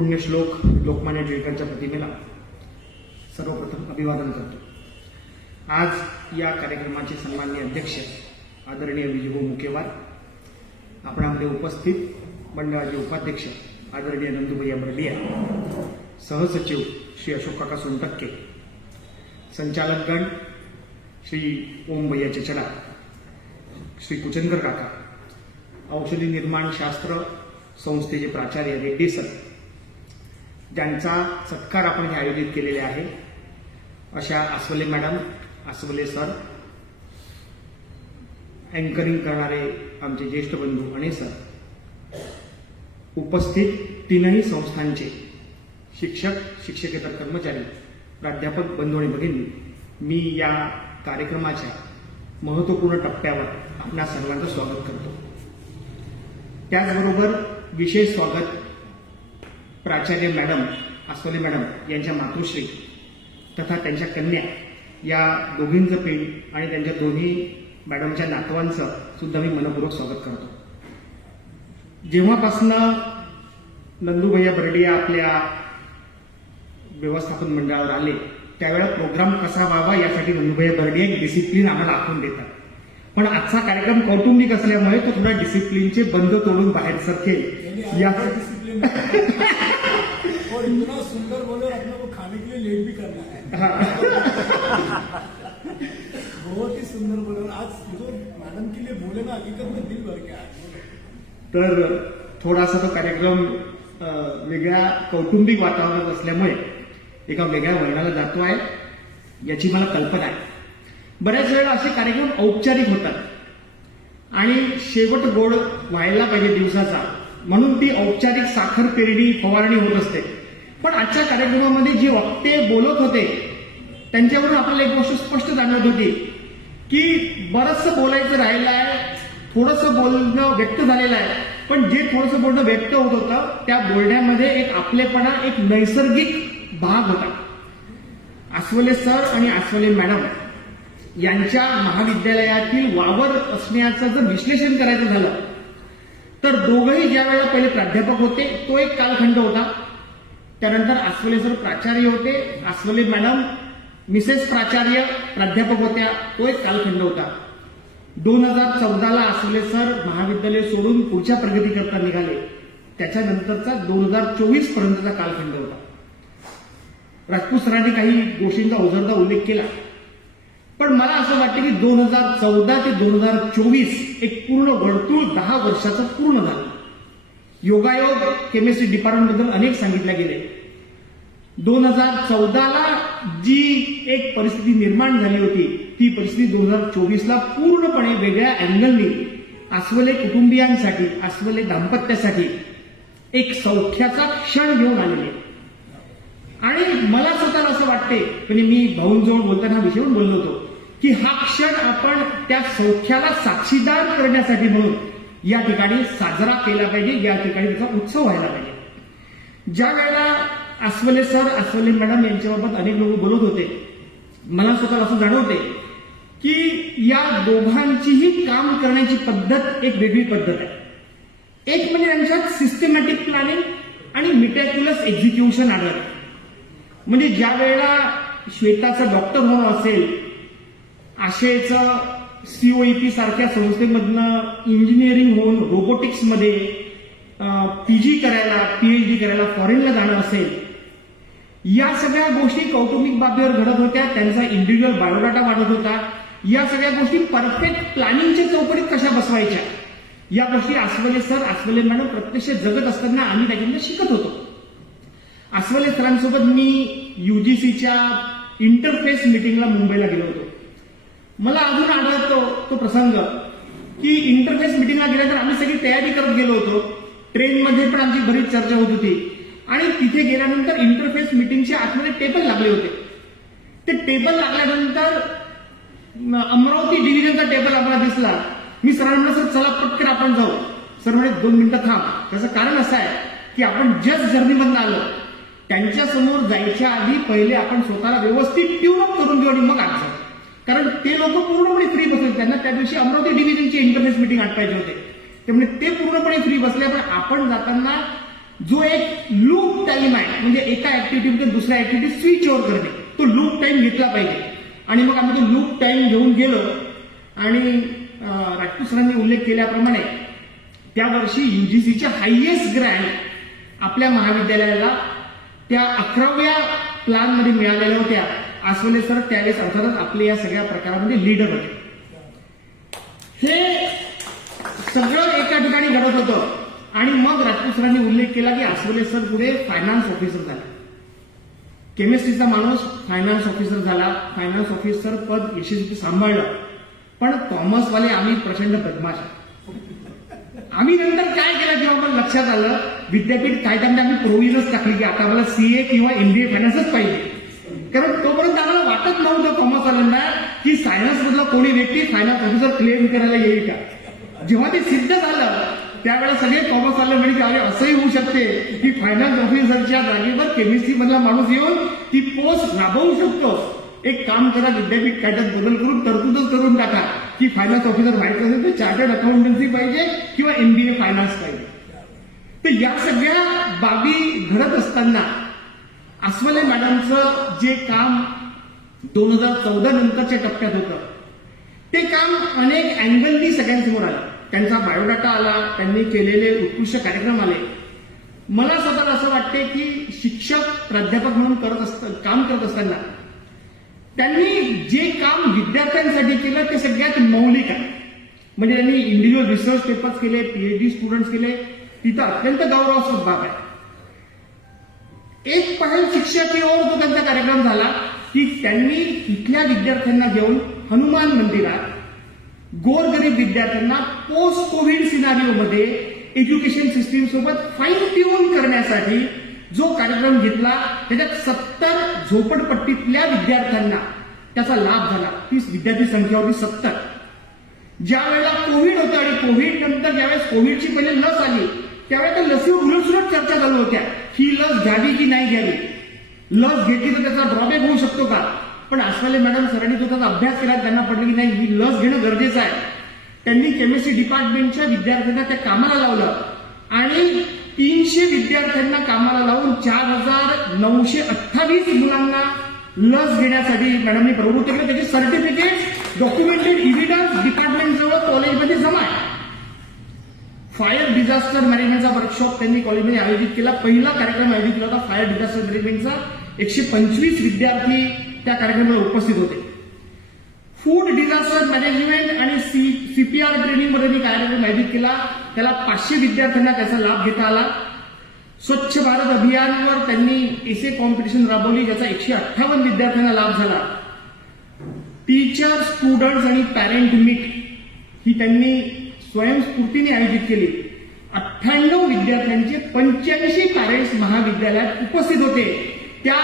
पुण्यश्लोक लोकमान्य टिळकांच्या प्रतिमेला सर्वप्रथम अभिवादन करतो. आज या कार्यक्रमाचे सन्मान्य अध्यक्ष आदरणीय विजयभाऊ मुकेवार आपणामध्ये उपस्थित मंडळाचे उपाध्यक्ष आदरणीय नंदुभैया बर्डिया सहसचिव श्री अशोक काका सोनटक्के संचालकगण श्री ओम भैया चेचडा श्री कुचंदर काका औषधी निर्माण शास्त्र संस्थेचे प्राचार्य रेड्डी सर ज्यांचा सत्कार आपण हे आयोजित केलेले आहे. अशा Asawale madam Asawale sir anchoring करणारे आमचे ज्येष्ठ बंधू आणि सर उपस्थित तीनही संस्थांचे शिक्षक शिक्षकेतर कर्मचारी प्राध्यापक बंधू आणि भगिनी मी या कार्यक्रमाच्या महत्त्वपूर्ण टप्प्यावर आपणा सर्वांचं स्वागत करतो. त्याचबरोबर विशेष स्वागत प्राचार्य मॅडम आसवले मॅडम यांच्या मातृश्री तथा त्यांच्या कन्या या दोघींचं पेण आणि त्यांच्या दोन्ही मॅडमच्या नातवांचं सुद्धा मी मनपूर्वक स्वागत करतो. जेव्हापासनं नंदूभैया बर्डिया आपल्या व्यवस्थापन मंडळावर आले त्यावेळेला प्रोग्राम कसा व्हावा यासाठी नंदूभैया बर्डिया एक डिसिप्लिन आम्हाला आखून देतात. पण आजचा कार्यक्रम कौटुंबिक असल्यामुळे तो थोडा डिसिप्लिनचे बंद तोडून बाहेर सरकेल. या डिसिप्लिन इतना सुंदर बोले और अपने को खाने के लिए लेट भी करना है। बहुत ही सुंदर बोले और आज जो मैडम के लिए बोले ना हकीकत में दिल भर आया तर थोडासा तो कार्यक्रम वेगळ्या कौटुंबिक वातावरणात असल्यामुळे एका वेगळ्या वर्णाला जातो आहे याची मला कल्पना आहे. बऱ्याच वेळेला असे कार्यक्रम औपचारिक होतात. आणि शेवट गोड व्हायला पाहिजे दिवसाचा म्हणून ती औपचारिक साखर पेरणी फवारणी होत असते. पण आजच्या कार्यक्रमामध्ये जे वक्ते बोलत होते त्यांच्यावरून आपल्याला एक गोष्ट स्पष्ट जाणवत होती की बरचसं बोलायचं राहिलं आहे थोडंसं बोलणं व्यक्त झालेलं आहे. पण जे थोडंसं बोलणं व्यक्त होत होतं त्या बोलण्यामध्ये एक आपलेपणा एक नैसर्गिक भाग होता. आस्वले सर आणि आस्वले मॅडम यांच्या महाविद्यालयातील वावर असण्याचं जर विश्लेषण करायचं झालं तर दोघंही ज्या वेळेला पहिले प्राध्यापक होते तो एक कालखंड होता. त्यानंतर आस्वले सर प्राचार्य होते. आस्वले मॅडम मिसेस प्राचार्य प्राध्यापक होत्या. तो एक कालखंड होता. दोन हजार चौदाला अस्वले सर महाविद्यालय सोडून पुढच्या प्रगतीकरता निघाले. त्याच्यानंतरचा दोन हजार चोवीस पर्यंतचा कालखंड होता. राजपूत सरांनी काही गोष्टींचा ओझरदा उल्लेख केला. पण मला असं वाटतं की दोन हजार चौदा ते दोन हजार चोवीस एक पूर्ण वर्तुळ दहा वर्षाचं पूर्ण झालं. योगायोग केमिस्ट्री डिपार्टमेंटबद्दल अनेक सांगितले गेले. दोन हजार चौदाला जी एक परिस्थिती निर्माण झाली होती ती परिस्थिती दोन हजार चोवीसला पूर्णपणे वेगळ्या अँगलनी अस्वले कुटुंबियांसाठी अस्वले दाम्पत्यासाठी एक सौख्याचा क्षण घेऊन आलेले आणि मला स्वतःला असं वाटते म्हणजे मी भाऊंजवळ बोलताना हा विषयावर बोललो होतो की हा क्षण आपण त्या सौख्याला साक्षीदार करण्यासाठी म्हणून या ठिकाणी साजरा केला पाहिजे या ठिकाणी त्याचा उत्सव व्हायला पाहिजे. ज्या वेळेला अस्वले सर अस्वले मॅडम यांच्याबाबत अनेक लोक बोलत होते मला स्वतःला असं जाणवते की या दोघांचीही काम करण्याची पद्धत एक वेगळी पद्धत आहे. एक म्हणजे त्यांच्यात सिस्टमॅटिक प्लॅनिंग आणि मिटॅक्युलस एक्झिक्युशन आढळतं. म्हणजे ज्या वेळेला श्वेताचं डॉक्टर होणं असेल आशयचं सीओईपी सारख्या संस्थेमधनं इंजिनिअरिंग होऊन रोबोटिक्समध्ये पीजी करायला पीएचडी करायला फॉरेनला जाणं असेल या सगळ्या गोष्टी कौटुंबिक बाबीवर घडत होत्या. त्यांचा इंडिव्हिज्युअल बायोडाटा वाढत होता. या सगळ्या गोष्टी परफेक्ट प्लॅनिंगच्या चौकटीत कशा बसवायच्या? या गोष्टी आसवले सर आसवले मॅडम प्रत्यक्ष जगत असताना आम्ही त्याच्यामध्ये शिकत होतो. आसवले सरांसोबत मी युजीसीच्या इंटरफेस मिटिंगला मुंबईला गेलो होतो. मला अजून आढळतो तो प्रसंग की इंटरफेस मिटिंगला गेल्यानंतर आम्ही सगळी तयारी करत गेलो होतो. ट्रेनमध्ये पण आमची बरीच चर्चा होत होती. आणि तिथे गेल्यानंतर इंटरफेस मिटिंगच्या आतमध्ये टेबल लागले होते. ते टेबल लागल्यानंतर अमरावती डिव्हिजनचा टेबल आम्हाला दिसला. मी सरांना सर चला पटकन आपण जाऊ. सर म्हणे दोन मिनिटं थांब. त्याचं कारण असं आहे की आपण जस्ट जर्नीमधनं आलो. त्यांच्यासमोर जायच्या आधी पहिले आपण स्वतःला व्यवस्थित ट्यूनअप करून घेऊ आणि मग आत कारण ते लोक पूर्णपणे फ्री बसले त्यांना. त्या दिवशी अमरावती डिव्हिजनची इंटरनेट मिटिंग आटवायचे होते. त्यामुळे ते पूर्णपणे फ्री बसले पण आपण जाताना जो एक लूप टाइम आहे म्हणजे एका ऍक्टिव्हिटीमध्ये दुसऱ्या ऍक्टिव्हिटी स्विच ओव्हर करणे तो लूप टाइम घेतला पाहिजे. आणि मग आम्ही तो लूप टाइम घेऊन गेलो. आणि राजपूत सरांनी उल्लेख केल्याप्रमाणे त्या वर्षी युजीसीचे हायएस्ट ग्रँड आपल्या महाविद्यालयाला त्या अकराव्या प्लॅनमध्ये मिळालेल्या होत्या. आसवले सर त्यावेळेस अर्थातच आपले या सगळ्या प्रकारामध्ये लीडर होते. हे सगळं एका ठिकाणी घडत होतं. आणि मग राजपूत सरांनी उल्लेख केला की आसवले सर पुढे फायनान्स ऑफिसर झाले. केमिस्ट्रीचा माणूस फायनान्स ऑफिसर झाला. फायनान्स ऑफिसर पद यशस्वी सांभाळलं. पण कॉमर्सवाले आम्ही प्रचंड बदमाश आम्ही नंतर काय केलं जेव्हा मला लक्षात आलं विद्यापीठ कायद्यामध्ये आम्ही प्रोव्हिजनच टाकली की आता मला सीए किंवा एमबीए फायनान्सच पाहिजे. कारण तोपर्यंत आम्हाला वाटत नव्हतं कॉमर्सवाल्यांना की सायन्स मधला कोणी व्यक्ती फायनान्स ऑफिसर क्लेम करायला येईल का. जेव्हा ते सिद्ध झालं त्यावेळेला सगळे कॉमर्सवाले म्हणजे की अरे असंही होऊ शकते की फायनान्स ऑफिसरच्या जागेवर केमिस्ट्री मधला माणूस येऊन ती पोस्ट राबवू शकतो. एक काम करा विद्यापीठ कायद्यात बदल करून तरतूदच करून टाका की फायनान्स ऑफिसर व्हायचं असेल तर चार्टर्ड अकाउंटन्सी पाहिजे किंवा एमबीए फायनान्स पाहिजे. तर या सगळ्या बाबी घडत असताना अस्वले मॅडमचं जे काम दोन हजार चौदा नंतरच्या टप्प्यात होतं ते काम अनेक अँगलनी सगळ्यांसमोर आलं. त्यांचा बायोडाटा आला त्यांनी केलेले उत्कृष्ट कार्यक्रम आले. मला स्वतःला असं वाटते की शिक्षक प्राध्यापक म्हणून करत असत काम करत असताना त्यांनी जे काम विद्यार्थ्यांसाठी केलं ते सगळ्यात मौलिक आहे. म्हणजे त्यांनी इंडिव्हिज्युअल रिसर्च पेपर्स केले पीएचडी स्टुडंट्स केले तिथं अत्यंत गौरवास्पद बाब आहे. एक पहल शिक्षकीय ओर तो त्यांचा कार्यक्रम झाला. की त्यांनी इथल्या विद्यार्थ्यांना घेऊन हनुमान मंदिरात गोरगरीब विद्यार्थ्यांना पोस्ट कोविड सिनारिओमध्ये एज्युकेशन सिस्टीम सोबत फाईन ट्यून करण्यासाठी जो कार्यक्रम घेतला त्याच्यात सत्तर झोपडपट्टीतल्या विद्यार्थ्यांना त्याचा लाभ झाला. ती विद्यार्थी संख्या होती सत्तर. ज्या वेळेला कोविड होतं आणि कोविड नंतर ज्यावेळेस कोविडची पहिले लस आली त्यावेळेस त्या लसीवर उलटसुलट चर्चा चालू होत्या. ही लस घ्यावी की नाही घ्यावी? लस घेतली तर त्याचा ड्रॉबॅक होऊ शकतो का? पण आसवाले मॅडम सरांनी तो त्याचा अभ्यास केला त्यांना पडलं की नाही ही लस घेणं गरजेचं आहे. त्यांनी केमिस्ट्री डिपार्टमेंटच्या विद्यार्थ्यांना त्या कामाला लावलं आणि तीनशे विद्यार्थ्यांना कामाला लावून चार हजार नऊशे अठ्ठावीस मुलांना लस घेण्यासाठी मॅडमनी प्रवृत्त केलं त्याचे सर्टिफिकेट डॉक्युमेंटेड इव्हिडन्स डिपार्टमेंट जवळ कॉलेजमध्ये जमा आहे. फायर डिझास्टर मॅनेजमेंटचा वर्कशॉप त्यांनी कॉलेजमध्ये आयोजित केला. पहिला कार्यक्रम आयोजित केला होता फायर डिझास्टर मॅनेजमेंटचा एकशे पंचवीस विद्यार्थी त्या कार्यक्रमाला उपस्थित होते. फूड डिझास्टर मॅनेजमेंट आणि सीपीआर ट्रेनिंगमध्ये कार्यक्रम आयोजित केला. त्याला पाचशे विद्यार्थ्यांना त्याचा लाभ घेता आला. स्वच्छ भारत अभियानवर त्यांनी एसे कॉम्पिटिशन राबवली ज्याचा एकशे अठ्ठावन्न विद्यार्थ्यांना लाभ झाला. टीचर स्टुडंट्स आणि पॅरेंट मीट ही त्यांनी स्वयंस्फूर्तीने आयोजित केली. अठ्ठ्याण्णव विद्यार्थ्यांचे पंच्याऐंशी पॅरेंट्स महाविद्यालयात उपस्थित होते. त्या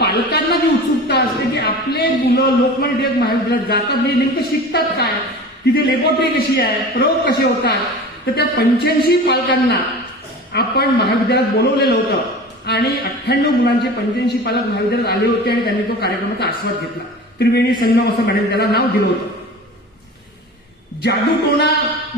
पालकांना जी उत्सुकता असते की आपले मुलं लोकमान्य टिळक महाविद्यालयात जातात म्हणजे नेमकं शिकतात काय? तिथे लेबॉरेटरी कशी आहे? प्रयोग कसे होतात? तर त्या पंच्याऐंशी पालकांना आपण महाविद्यालयात बोलवलेलं होतं. आणि अठ्ठ्याण्णव मुलांचे पंच्याऐंशी पालक महाविद्यालयात आले होते आणि त्यांनी तो कार्यक्रमाचा आस्वाद घेतला. त्रिवेणी संगम असं म्हणेल त्याला नाव दिलं होतं. जादूटोणा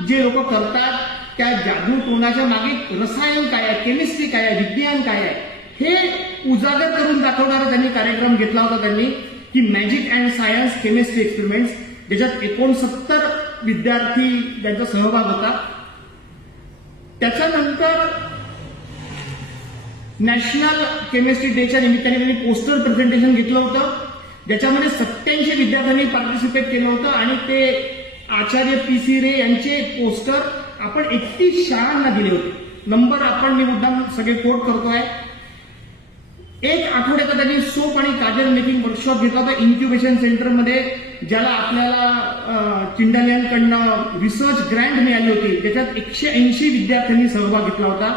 जे लोक करतात त्या जादूटोणाच्या मागे रसायन काय आहे केमिस्ट्री काय आहे विज्ञान काय आहे हे उजागर करून दाखवणारा त्यांनी कार्यक्रम घेतला होता त्यांनी की magic and science chemistry experiments ज्याच्यात एकोणसत्तर विद्यार्थी त्यांचा सहभाग होता. त्याच्यानंतर नॅशनल केमिस्ट्री डेच्या निमित्ताने त्यांनी पोस्टर प्रेझेंटेशन घेतलं होतं ज्याच्यामध्ये सत्याऐंशी विद्यार्थ्यांनी पार्टिसिपेट केलं होतं आणि ते आचार्य पी सी रे यांचे पोस्टर आपण एकतीस शाळांना दिले होते. नंबर आपण मी मुद्दाम सगळे कोट करतोय. एक आठवड्याचा त्यांनी सोप आणि काजल मेकिंग वर्कशॉप घेतला होता इन्क्युबेशन सेंटरमध्ये ज्याला आपल्याला चिंडालयांकडनं रिसर्च ग्रँट मिळाली होती. त्याच्यात एकशे ऐंशी विद्यार्थ्यांनी सहभाग घेतला होता.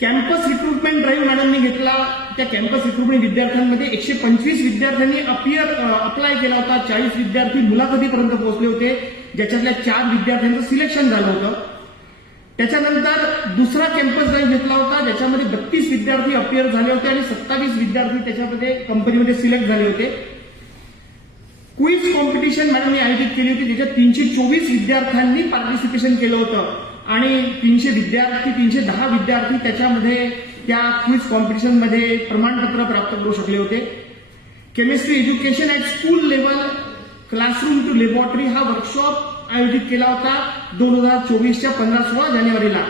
कॅम्पस रिक्रुटमेंट ड्राईव्ह मॅडमनी घेतला. त्या कॅम्पस रिक्रुटमेंट विद्यार्थ्यांमध्ये एकशे पंचवीस विद्यार्थ्यांनी अपियर अप्लाय केला होता. चाळीस विद्यार्थी मुलाखतीपर्यंत पोहोचले होते. ज्याच्यातल्या चार विद्यार्थ्यांचं सिलेक्शन झालं होतं. त्याच्यानंतर दुसरा कॅम्पस ड्राईव्ह घेतला होता. ज्याच्यामध्ये बत्तीस विद्यार्थी अपियर झाले होते आणि सत्तावीस विद्यार्थी त्याच्यामध्ये कंपनीमध्ये सिलेक्ट झाले होते. क्विज कॉम्पिटिशन मॅडमने आयोजित केली होती ज्याच्यात तीनशे चोवीस विद्यार्थ्यांनी पार्टिसिपेशन केलं होतं. आणि तीनशे विद्यार्थी तीनशे दहा विद्यार्थी त्याच्यामध्ये त्या क्विज कॉम्पिटिशनमध्ये प्रमाणपत्र प्राप्त करू शकले होते. Chemistry education at school level classroom to laboratory हा वर्कशॉप आयोजित केला होता दोन हजार चोवीसच्या पंधरा सोळा जानेवारीला.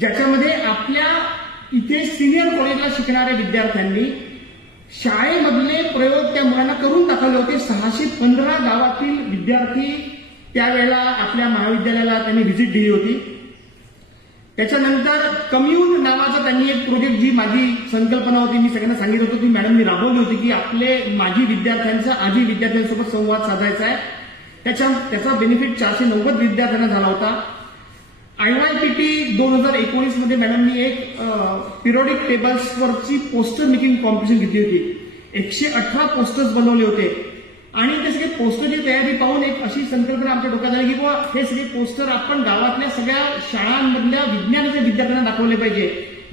ज्याच्यामध्ये आपल्या इथे सिनियर कॉलेजला शिकणाऱ्या विद्यार्थ्यांनी शाळेमधले प्रयोग त्या मुलांना करून दाखवले होते. सहाशे पंधरा गावातील विद्यार्थी त्यावेळेला आपल्या महाविद्यालयाला त्यांनी व्हिजिट दिली होती. त्याच्यानंतर कम्युन नावाचा त्यांनी एक प्रोजेक्ट जी माझी संकल्पना होती मी सगळ्यांना सांगितलं होतं की मॅडमनी राबवली होती की आपले माझी विद्यार्थ्यांचा आजी विद्यार्थ्यांसोबत संवाद साधायचा आहे. त्याच्या त्याचा बेनिफिट चारशे नव्वद विद्यार्थ्यांना झाला होता. आयवायपीटी दोन हजार एकोणीसमध्ये मॅडमनी एक पिरियडिक टेबल्सवरची पोस्टर मेकिंग कॉम्पिटिशन घेतली होती. एकशे अठरा पोस्टर्स बनवले होते. आणि ते सगळे पोस्टरची तयारी पाहून एक अशी संकल्पना आमच्या डोक्यात आली की बाबा हे सगळे पोस्टर आपण गावातल्या सगळ्या शाळांमधल्या विज्ञानाच्या विद्यार्थ्यांना दाखवले पाहिजे.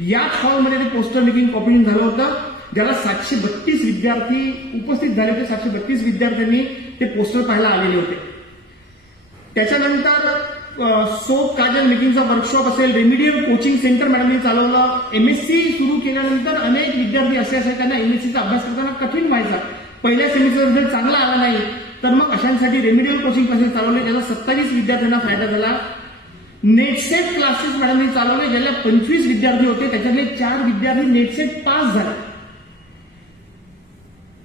याच हॉलमध्ये ते पोस्टर मेकिंग कॉम्पिटिशन झालं होतं. ज्याला सातशे बत्तीस विद्यार्थी उपस्थित झाले होते सातशे बत्तीस विद्यार्थ्यांनी ते पोस्टर पाहायला आलेले होते. त्याच्यानंतर सोप काजल मेकिंगचा वर्कशॉप असेल रेमिडियल कोचिंग सेंटर मॅडमनी चालवलं. एमएससी सुरू केल्यानंतर अनेक विद्यार्थी असे असे त्यांना एमएससीचा अभ्यास करताना कठीण व्हायचा. पहिल्या सेमिस्टर रिझल्ट चांगला आला नाही तर मग अशांसाठी रेमिडियल कोचिंग क्लासेस चालवले ज्याचा सत्तावीस विद्यार्थ्यांना फायदा झाला. नेटसेट क्लासेस मॅडमने चालवले ज्याला पंचवीस विद्यार्थी होते त्याच्यातले चार विद्यार्थी नेटसेट पास झाले.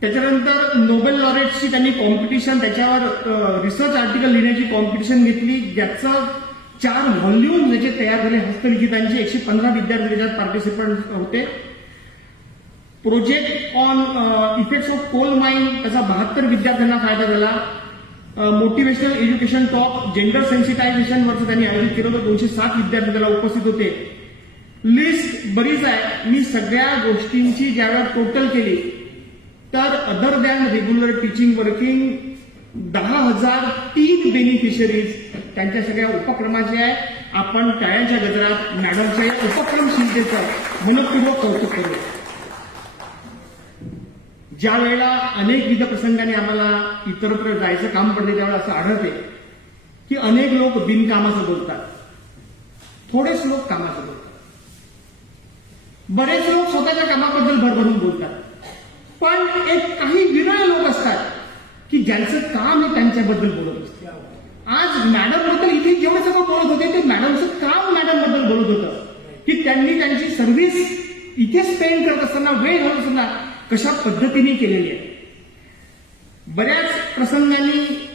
त्याच्यानंतर नोबेल लॉरेटची त्यांनी कॉम्पिटिशन त्याच्यावर रिसर्च आर्टिकल लिहिण्याची कॉम्पिटिशन घेतली ज्याचं चार व्हॉल्यूम ज्याचे तयार झाले हस्तलिखितांचे. एकशे पंधरा विद्यार्थी त्याच्यात पार्टिसिपंट होते. Project on effects of coal mine त्याचा बहात्तर विद्यार्थ्यांना फायदा झाला. Motivational education top gender sensitization वरचं त्यांनी आयोजित केलं होतं. दोनशे सात विद्यार्थी त्याला उपस्थित होते. लिस्ट बरीच आहे. मी सगळ्या गोष्टींची ज्यावेळेला टोटल केली तर other than regular teaching working दहा हजार तीन बेनिफिशरीज त्यांच्या सगळ्या उपक्रमाचे आहे. आपण टाळ्यांच्या गजरात मॅडमच्या या उपक्रमशीलतेचं मनपूर्वक कौतुक करू. ज्या वेळेला अनेक विविध प्रसंगाने आम्हाला इतरत्र जायचं काम पडते त्यावेळेला असं आढळते की अनेक लोक बिनकामाचं बोलतात. थोडेच लोक कामाचं बोलतात. बरेच लोक स्वतःच्या कामाबद्दल भरभरून बोलतात. पण एक काही विरळ लोक असतात की ज्यांचं काम हे त्यांच्याबद्दल बोलत असतं. आज मॅडमबद्दल इथे जेवढे सगळं बोलत होते ते मॅडमचं काम मॅडमबद्दल बोलत होतं. की त्यांनी त्यांची सर्व्हिस इथे स्पेंड करत असताना वेळ घालत असताना कशा पद्धतीने केलेली आहे? बऱ्याच प्रसंगांनी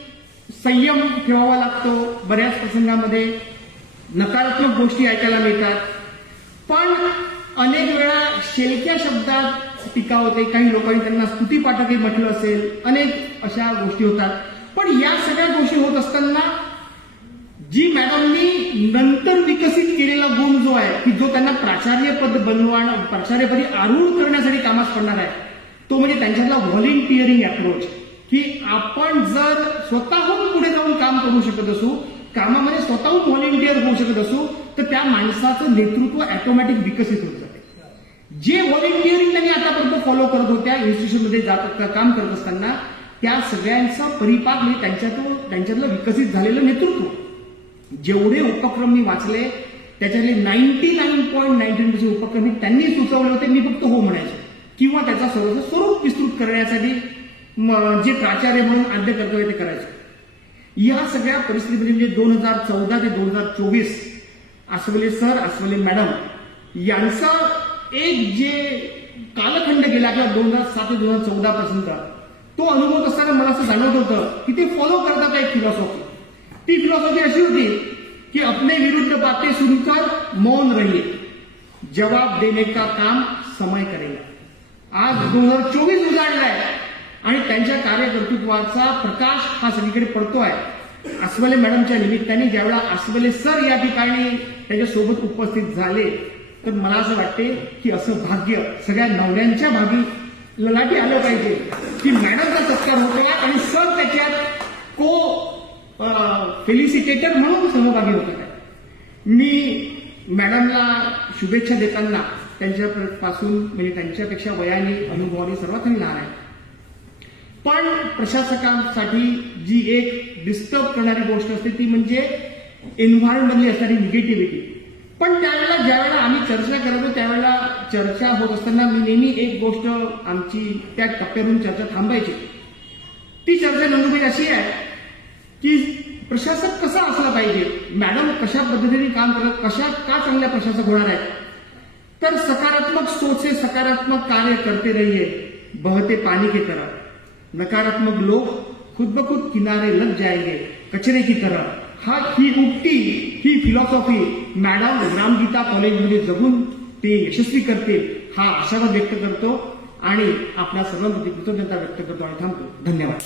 संयम ठेवावा लागतो. बऱ्याच प्रसंगामध्ये नकारात्मक गोष्टी ऐकायला मिळतात. पण अनेक वेळा शेलक्या शब्दात टीका होते. काही लोकांनी त्यांना स्तुतीपाठकही म्हटलं असेल. अनेक अशा गोष्टी होतात. पण या सगळ्या गोष्टी होत असताना जी मॅडमनी नंतर विकसित केलेला गुण जो आहे की जो त्यांना प्राचार्यपद बनवण प्राचार्यपदी आरूढ करण्यासाठी कामास पडणार आहे तो म्हणजे त्यांच्यातला व्हॉलेंटिअरिंग अप्रोच की आपण जर स्वतःहून पुढे जाऊन काम करू शकत असू कामामध्ये स्वतःहून व्हॉलेंटिअर होऊ शकत असू तर त्या माणसाचं नेतृत्व ऑटोमॅटिक विकसित होत जाते. जे व्हॉलेंटिअरिंग त्यांनी आतापर्यंत फॉलो करत होत्या इन्स्टिट्यूशनमध्ये जात काम करत असताना त्या सगळ्यांचा परिपाक म्हणजे त्यांच्यातून त्यांच्यातलं विकसित झालेलं नेतृत्व. जेवढे उपक्रम मी वाचले त्याच्यातले ninety nine point nineteen percent उपक्रम त्यांनी सुचवले होते. मी फक्त हो म्हणायचो. किंवा त्याचा सर्व स्वरूप विस्तृत करण्यासाठी जे प्राचार्य म्हणून आद्य कर्तव्य ते करायचं. या सगळ्या परिस्थितीमध्ये म्हणजे दोन हजार चौदा ते दोन हजार चोवीस अस्वले सर अस्वले मॅडम यांचा एक जे कालखंड गेला किंवा दोन हजार सात ते दोन हजार चौदा पर्यंत तो अनुभव असताना मला असं जाणवत होतं की ते फॉलो करतात एक फिलॉसॉफी ती फिलॉसॉफी अशी होती की अपने विरुद्ध बातें सुनकर मौन रहिए जवाब देने का काम समय करेगा। आज दोन हजार चोवीस उजाडलाय आणि त्यांच्या कार्यकर्तृत्वाचा प्रकाश हा सगळीकडे पडतोय अस्वले मॅडमच्या निमित्ताने ज्यावेळा अस्वले सर या ठिकाणी त्याच्यासोबत उपस्थित झाले तर मला असं वाटते की असं भाग्य सगळ्या नवऱ्यांच्या भागी ललाटी आलं पाहिजे की मॅडमचा सत्कार होतोय आणि सर त्याच्यात को फेलिसिटेटर म्हणून सहभागी होत आहे मी मॅडमला शुभेच्छा देताना त्यांच्यापासून म्हणजे त्यांच्यापेक्षा वयाने अनुभवाने सर्वात लहान आहे. पण प्रशासकांसाठी जी एक डिस्टर्ब करणारी गोष्ट असते ती म्हणजे एन्व्हायरमेंटली असणारी निगेटिव्हिटी पण त्यावेळेला ज्यावेळेला आम्ही चर्चा करतो त्यावेळेला चर्चा होत असताना मी नेहमी एक गोष्ट आमची त्या टप्प्यावरून चर्चा थांबायची. ती चर्चा नंदुबाई अशी आहे की प्रशासक कसा असला पाहिजे? मॅडम कशा पद्धतीने काम करत कशा का चांगल्या प्रशासक होणार आहेत? तर सकारात्मक सोच सकारात्मक कार्य करते रहिए बहते पाणी की तरह. नकारात्मक लोग खुद ब खुद किनारे लग जाएंगे कचरे की तरह. हा ही उक्ती ही फिलॉसॉफी मॅडम रामगीता कॉलेजमध्ये जगून ते यशस्वी करतील हा आशावाद व्यक्त करतो आणि आपल्या सर्वांप्रती कृतज्ञता व्यक्त करतो आणि थांबतो. धन्यवाद.